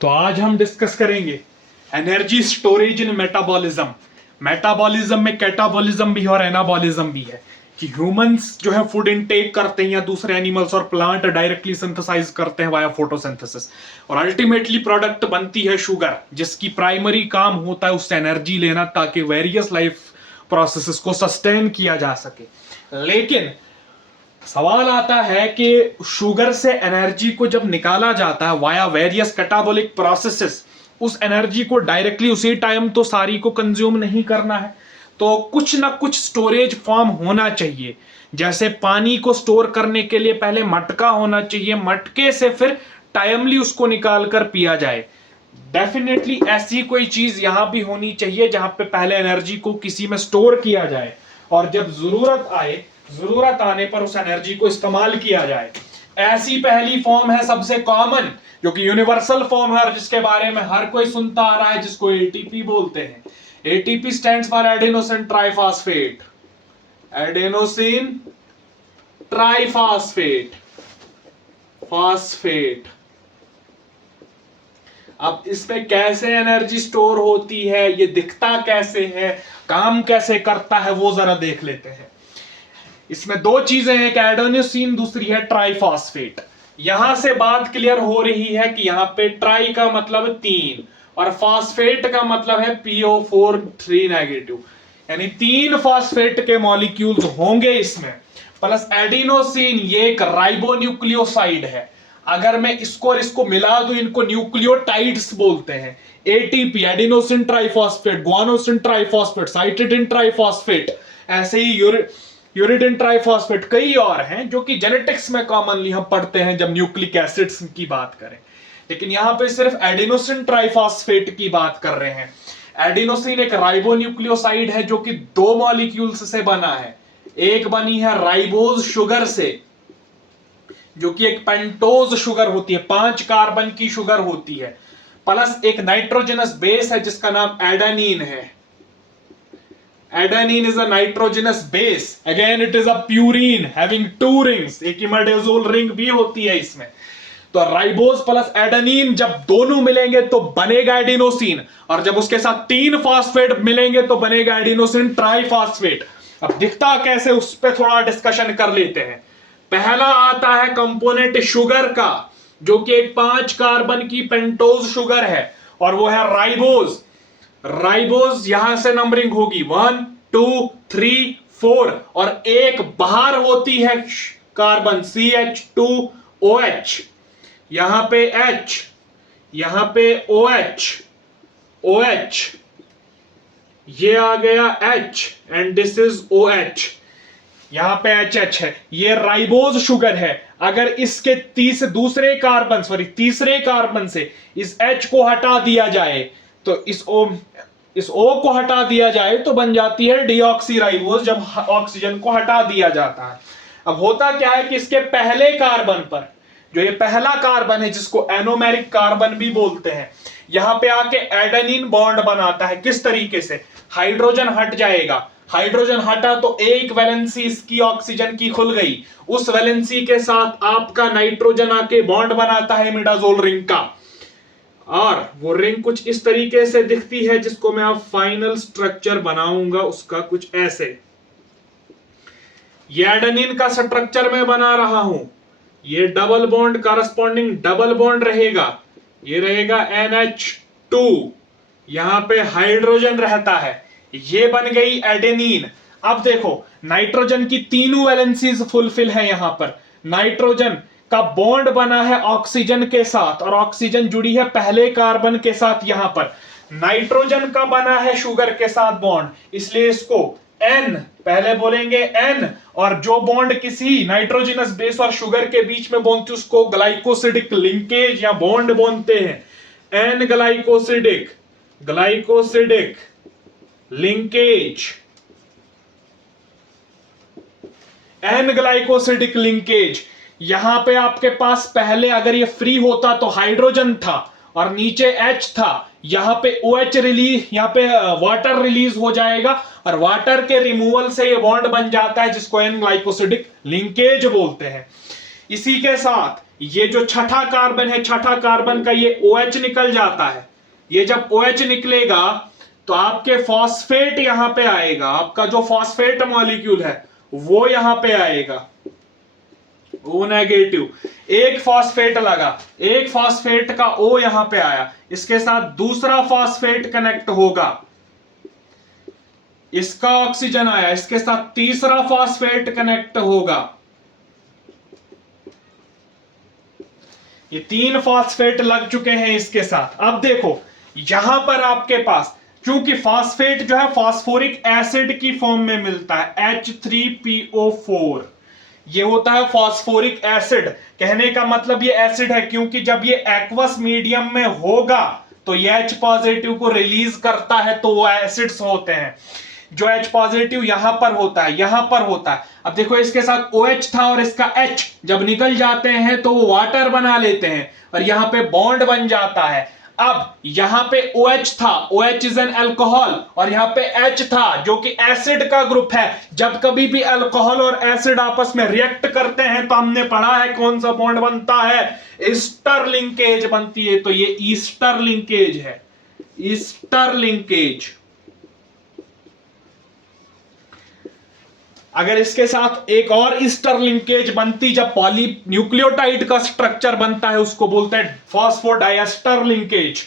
तो आज हम डिस्कस करेंगे एनर्जी स्टोरेज इन मेटाबॉलिज्म। मेटाबॉलिज्म में कैटाबॉलिज्म भी है और एनाबॉलिज्म भी है कि ह्यूमंस जो है फूड इनटेक करते हैं या दूसरे एनिमल्स और प्लांट डायरेक्टली सिंथेसाइज करते हैं वाया फोटोसिंथेसिस, और अल्टीमेटली प्रोडक्ट बनती है शुगर, जिसकी प्राइमरी काम होता है उससे एनर्जी लेना ताकि वेरियस लाइफ प्रोसेसेस को सस्टेन किया जा सके। लेकिन सवाल आता है कि शुगर से एनर्जी को जब निकाला जाता है वाया वेरियस कैटाबॉलिक प्रोसेसेस, उस एनर्जी को डायरेक्टली उसी टाइम तो सारी को कंज्यूम नहीं करना है, तो कुछ ना कुछ स्टोरेज फॉर्म होना चाहिए। जैसे पानी को स्टोर करने के लिए पहले मटका होना चाहिए, मटके से फिर टाइमली उसको निकाल कर पिया जाए। डेफिनेटली ऐसी कोई चीज यहां भी होनी चाहिए जहां पे पहले एनर्जी को किसी में स्टोर किया जाए और जब जरूरत आने पर उस एनर्जी को इस्तेमाल किया जाए। ऐसी पहली फॉर्म है सबसे कॉमन, जो कि यूनिवर्सल फॉर्म है और जिसके बारे में हर कोई सुनता आ रहा है, जिसको एटीपी बोलते हैं। ATP stands for adenosine triphosphate. Adenosine triphosphate phosphate. अब इसमें कैसे एनर्जी स्टोर होती है, ये दिखता कैसे है, काम कैसे करता है, वो जरा देख लेते हैं। इसमें दो चीजें हैं, एक एडेनोसिन, दूसरी है ट्राइफॉस्फेट। यहां से बात क्लियर हो रही है कि यहां पे ट्राई का मतलब 3 और फॉस्फेट का मतलब है PO4 3 नेगेटिव, यानी 3 फॉस्फेट के मॉलिक्यूल्स होंगे इसमें, प्लस एडिनोसिन, ये एक राइबोन्यूक्लियोसाइड है। अगर मैं इसको और इसको मिला दूं, इनको न्यूक्लियोटाइड्स बोलते हैं। ATP adenosine triphosphate, guanosine triphosphate, cytidine triphosphate, ऐसे ही यूरिडिन ट्राइफॉस्फेट, कई और हैं जो कि जेनेटिक्स में कॉमनली हम पढ़ते हैं जब न्यूक्लिक एसिड्स की बात करें। लेकिन यहां पे सिर्फ एडिनोसिन ट्राइफॉस्फेट की बात कर रहे हैं। एडिनोसिन एक राइबोन्यूक्लियोसाइड है जो कि 2 मॉलिक्यूल्स से बना है। एक बनी है राइबोज शुगर से, जो कि एक पेंटोज शुगर होती है, 5 कार्बन की शुगर होती है, प्लस एक नाइट्रोजनस बेस है जिसका नाम एडेनिन है। Adenine is a nitrogenous base. Again, it is a purine having 2 rings. एक इमडाजोल रिंग भी होती है इसमें। तो राइबोज प्लस एडेनिन जब दोनों मिलेंगे तो बनेगा एडिनोसिन, और जब उसके साथ 3 फॉस्फेट मिलेंगे तो बनेगा एडिनोसिन ट्राइफॉस्फेट। अब दिखता कैसे, उस पर थोड़ा डिस्कशन कर लेते हैं। पहला आता है कंपोनेंट शुगर का, जो कि एक 5 कार्बन की पेंटोज शुगर है, और वो है राइबोज। राइबोज यहां से नंबरिंग होगी 1 2 3 4, और एक बाहर होती है कार्बन CH2OH, यहां पे H, यहां पे OH, ये आ गया H and this is OH, यहां पे HH है। ये राइबोज शुगर है। अगर इसके तीसरे कार्बन से इस H को हटा दिया जाए, तो इस O को हटा दिया जाए तो बन जाती है डीऑक्सीराइबोज, जब ऑक्सीजन को हटा दिया जाता है। अब होता क्या है कि इसके पहले कार्बन पर, जो ये पहला कार्बन है जिसको एनोमेरिक कार्बन भी बोलते हैं, यहां पे आके एडेनिन बॉन्ड बनाता है। किस तरीके से, हाइड्रोजन हट जाएगा, हाइड्रोजन हटा तो एक वैलेंसी इसकी ऑक्सीजन की खुल गई, उस वैलेंसी के साथ आपका नाइट्रोजन आके बॉन्ड बनाता है इमिडाजोल रिंग का, और वो रिंग कुछ इस तरीके से दिखती है, जिसको मैं अब फाइनल स्ट्रक्चर बनाऊंगा उसका कुछ ऐसे। ये एडेनिन का स्ट्रक्चर मैं बना रहा हूं, ये double bond corresponding double bond रहेगा, ये रहेगा NH2, यहां पे हाइड्रोजन रहता है, ये बन गई एडेनिन। अब देखो, नाइट्रोजन की तीनों वैलेंसीज फुलफिल है। यहां पर नाइट्रोजन का बॉन्ड बना है ऑक्सीजन के साथ, और ऑक्सीजन जुड़ी है पहले कार्बन के साथ। यहां पर नाइट्रोजन का बना है शुगर के साथ बॉन्ड, इसलिए इसको N पहले बोलेंगे N, और जो बॉन्ड किसी नाइट्रोजनस बेस और शुगर के बीच में बोलते उसको ग्लाइकोसिडिक लिंकेज या बॉन्ड बोलते हैं। N glycosidic linkage, N glycosidic linkage. यहां पे आपके पास पहले अगर ये फ्री होता तो हाइड्रोजन था और नीचे H था, यहां पे OH रिलीज, यहां पे वाटर रिलीज हो जाएगा, और वाटर के रिमूवल से ये बॉन्ड बन जाता है जिसको N ग्लाइकोसिडिक लिंकेज बोलते हैं। इसी के साथ ये जो छठा कार्बन है, छठा कार्बन का ये OH निकल जाता है। ये जब OH निकलेगा तो आपके फॉस्फेट यहां पे आएगा, आपका जो फॉस्फेट मॉलिक्यूल है वो यहां पे आएगा, O नेगेटिव। एक फॉस्फेट लगा, एक फॉस्फेट का O यहां पे आया, इसके साथ दूसरा फॉस्फेट कनेक्ट होगा, इसका ऑक्सीजन आया, इसके साथ तीसरा फॉस्फेट कनेक्ट होगा। ये 3 फॉस्फेट लग चुके हैं इसके साथ। अब देखो यहां पर आपके पास, क्योंकि फॉस्फेट जो है फॉस्फोरिक एसिड की फॉर्म में मिलता है, H3PO4, ये होता है फॉस्फोरिक एसिड। कहने का मतलब ये एसिड है क्योंकि जब ये एक्वस मीडियम में होगा तो ये H पॉजिटिव को रिलीज करता है, तो वो एसिड्स होते हैं। जो H पॉजिटिव यहां पर होता है, यहां पर होता है। अब देखो इसके साथ OH था और इसका H जब निकल जाते हैं तो वो वाटर बना लेते हैं और यहां पे बॉन्ड बन जाता है। अब यहां पे OH था, OH इज एन अल्कोहल, और यहां पे H था जो कि एसिड का ग्रुप है। जब कभी भी अल्कोहल और एसिड आपस में रिएक्ट करते हैं तो हमने पढ़ा है कौन सा बॉन्ड बनता है, ईस्टर लिंकेज बनती है। तो ये ईस्टर लिंकेज है, ईस्टर लिंकेज। अगर इसके साथ एक और ईस्टर लिंकेज बनती जब पॉलीन्यूक्लियोटाइड का स्ट्रक्चर बनता है, उसको बोलते हैं फॉस्फोडाइएस्टर लिंकेज।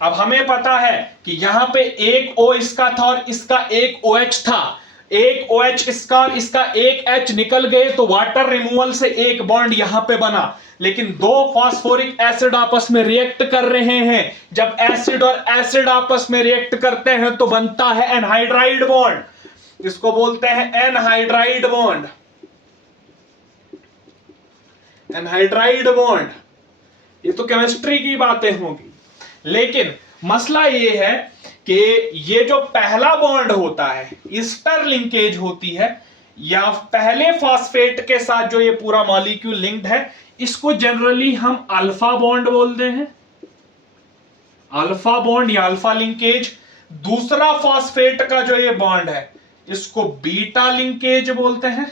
अब हमें पता है कि यहां पे एक O इसका था और इसका एक OH था, एक OH इसका और इसका एक H निकल गए तो वाटर रिमूवल से एक बॉन्ड यहां पे बना। लेकिन 2 फॉस्फोरिक एसिड आपस में रिएक्ट कर रहे हैं, जब एसिड और एसिड आपस में रिएक्ट करते हैं तो बनता है एनहाइड्राइड बॉन्ड, इसको बोलते हैं एनहाइड्राइड बॉन्ड, एनहाइड्राइड बॉन्ड। ये तो केमिस्ट्री की बातें होगी, लेकिन मसला ये है कि ये जो पहला बॉन्ड होता है, ईस्टर लिंकेज होती है, या पहले फॉस्फेट के साथ जो ये पूरा मॉलिक्यूल लिंक्ड है, इसको जनरली हम अल्फा बॉन्ड बोलते हैं, अल्फा बॉन्ड या अल्फा लिंकेज। दूसरा फॉस्फेट का जो ये बॉन्ड है इसको बीटा लिंकेज बोलते हैं,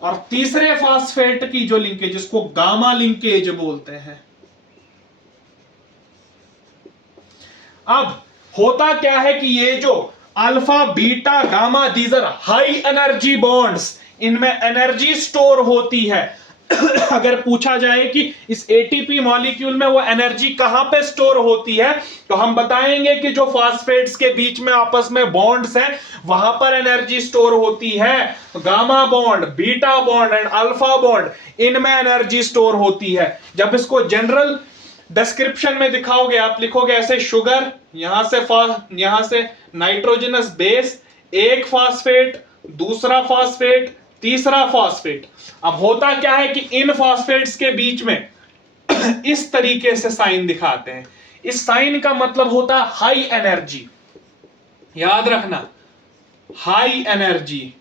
और तीसरे फॉस्फेट की जो लिंकेज इसको गामा लिंकेज बोलते हैं। अब होता क्या है कि ये जो alpha beta gamma, these are high energy bonds, इनमें एनर्जी स्टोर होती है। अगर पूछा जाए कि इस एटीपी मॉलिक्यूल में वो एनर्जी कहां पे स्टोर होती है, तो हम बताएंगे कि जो फॉस्फेट्स के बीच में आपस में बॉन्ड्स हैं वहां पर एनर्जी स्टोर होती है। Gamma bond, beta bond and alpha bond, इनमें एनर्जी स्टोर होती है। जब इसको जनरल डिस्क्रिप्शन में दिखाओगे, आप लिखोगे ऐसे, शुगर, यहां से नाइट्रोजनस बेस, एक फॉस्फेट, दूसरा फॉस्फेट, तीसरा फॉस्फेट। अब होता क्या है कि इन फॉस्फेट्स के बीच में इस तरीके से साइन दिखाते हैं। इस साइन का मतलब होता है हाई एनर्जी, याद रखना, हाई एनर्जी,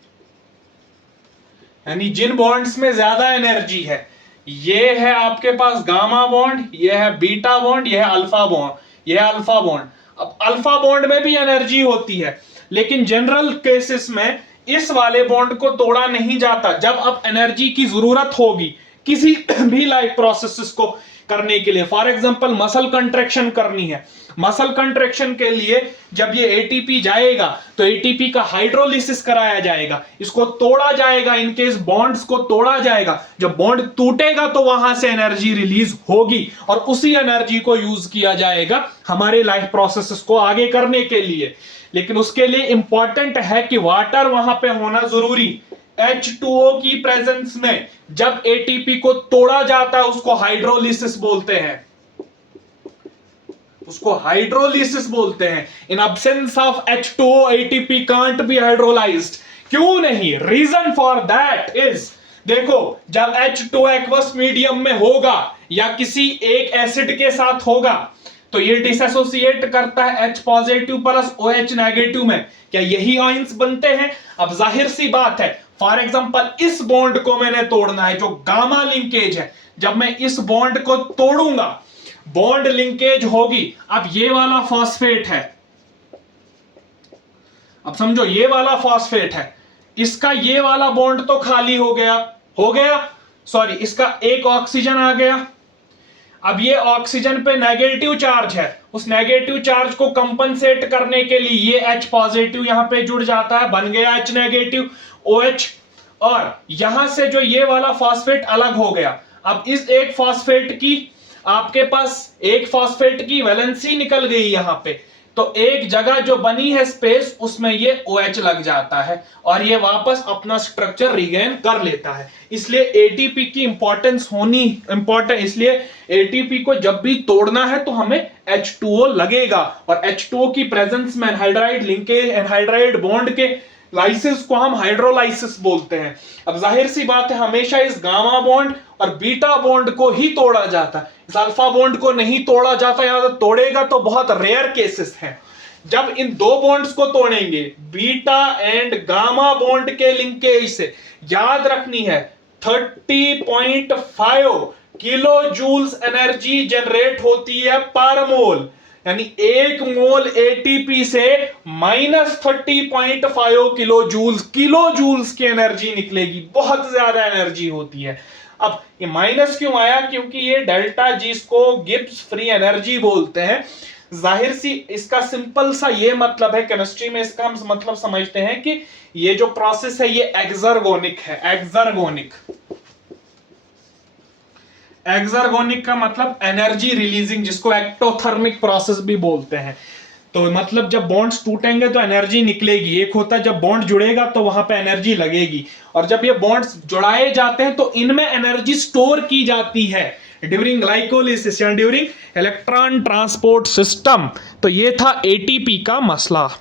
यानी जिन बॉन्ड्स में ज्यादा एनर्जी है। ये है आपके पास गामा बॉन्ड, ये है बीटा बॉन्ड, ये है अल्फा बॉन्ड, ये है अल्फा बॉन्ड। अब अल्फा बॉन्ड में भी एनर्जी होती है, लेकिन जनरल केसेस में इस वाले बॉन्ड को तोड़ा नहीं जाता। जब अब एनर्जी की जरूरत होगी किसी भी लाइफ प्रोसेसेस को करने के लिए, फॉर एग्जांपल मसल कंट्रैक्शन करनी है, मसल कंट्रैक्शन के लिए जब ये एटीपी जाएगा तो एटीपी का हाइड्रोलिसिस कराया जाएगा, इसको तोड़ा जाएगा, इनकेस बॉन्ड्स को तोड़ा जाएगा। जब बॉन्ड टूटेगा तो वहां से एनर्जी रिलीज होगी और उसी एनर्जी को यूज किया जाएगा हमारे लाइफ प्रोसेसेस को आगे करने के लिए। लेकिन उसके लिए इंपॉर्टेंट है कि वाटर वहां पे होना जरूरी। H2O की प्रेजेंस में जब एटीपी को तोड़ा जाता है उसको हाइड्रोलिसिस बोलते हैं, उसको हाइड्रोलिसिस बोलते हैं। In absence of H2O ATP can't be hydrolysed. क्यों नहीं? रीजन फॉर दैट इज, देखो जब H2O एक्वस मीडियम में होगा या किसी एक एसिड के साथ होगा तो ये डिसएसोसिएट करता है H positive plus OH negative में। क्या यही आयंस बनते हैं? अब जाहिर सी बात है, फॉर एग्जांपल इस बॉन्ड को मैंने तोड़ना है जो गामा लिंकेज है। जब मैं इस बॉन्ड को तोड़ूंगा, बॉन्ड लिंकेज होगी। अब ये वाला फॉस्फेट है, अब समझो ये वाला फॉस्फेट है, इसका ये वाला बॉन्ड तो खाली हो गया, हो गया, सॉरी इसका एक ऑक्सीजन आ गया। अब ये ऑक्सीजन पे नेगेटिव चार्ज है, उस नेगेटिव चार्ज को कंपनसेट करने के लिए ये H पॉजिटिव यहां पे जुड़ जाता है, बन गया H नेगेटिव OH। और यहां से जो ये वाला फॉस्फेट अलग हो गया। अब इस एक फॉस्फेट की, आपके पास एक फॉस्फेट की वैलेंसी निकल गई यहां पे, तो एक जगह जो बनी है स्पेस उसमें ये OH लग जाता है और ये वापस अपना स्ट्रक्चर रिगेन कर लेता है। इसलिए एटीपी की इंपॉर्टेंस होनी इंपॉर्टेंट, इसलिए एटीपी को जब भी तोड़ना है तो हमें H2O लगेगा और H2O की प्रेजेंस में एनहाइड्राइड लिंकेज, एनहाइड्राइड बॉन्ड के लाइसिस को हम हाइड्रोलाइसिस बोलते हैं। अब जाहिर सी बात है हमेशा इस गामा बॉन्ड और बीटा बॉन्ड को ही तोड़ा जाता है, इस अल्फा बॉन्ड को नहीं तोड़ा जाता, या तोड़ेगा तो बहुत रेयर केसेस हैं। जब इन दो बॉन्ड्स को तोड़ेंगे, बीटा एंड गामा बॉन्ड के लिंकेज से, याद रखनी है 30.5 किलो जूल्स एनर्जी जनरेट होती है पर मोल, यानी एक मोल एटीपी से -30.5 किलो जूल्स की एनर्जी निकलेगी, बहुत ज्यादा एनर्जी होती है। अब ये माइनस क्यों आया? क्योंकि ये डेल्टा जी को गिब्स फ्री एनर्जी बोलते हैं। जाहिर सी इसका सिंपल सा ये मतलब है, केमिस्ट्री में इसका हम मतलब समझते हैं कि ये जो प्रोसेस है ये एक्सर्गोनिक है। एक्सर्गोनिक का मतलब एनर्जी रिलीजिंग, जिसको एक्टोथर्मिक प्रोसेस भी बोलते हैं। तो मतलब जब बॉन्ड्स टूटेंगे तो एनर्जी निकलेगी। एक होता है जब बॉन्ड जुड़ेगा तो वहां पे एनर्जी लगेगी, और जब ये बॉन्ड्स जुड़ाए जाते हैं तो इनमें एनर्जी स्टोर की जाती है ड्यूरिंग ग्लाइकोलिसिस या ड्यूरिंग इलेक्ट्रॉन ट्रांसपोर्ट सिस्टम। तो ये था एटीपी का मसला।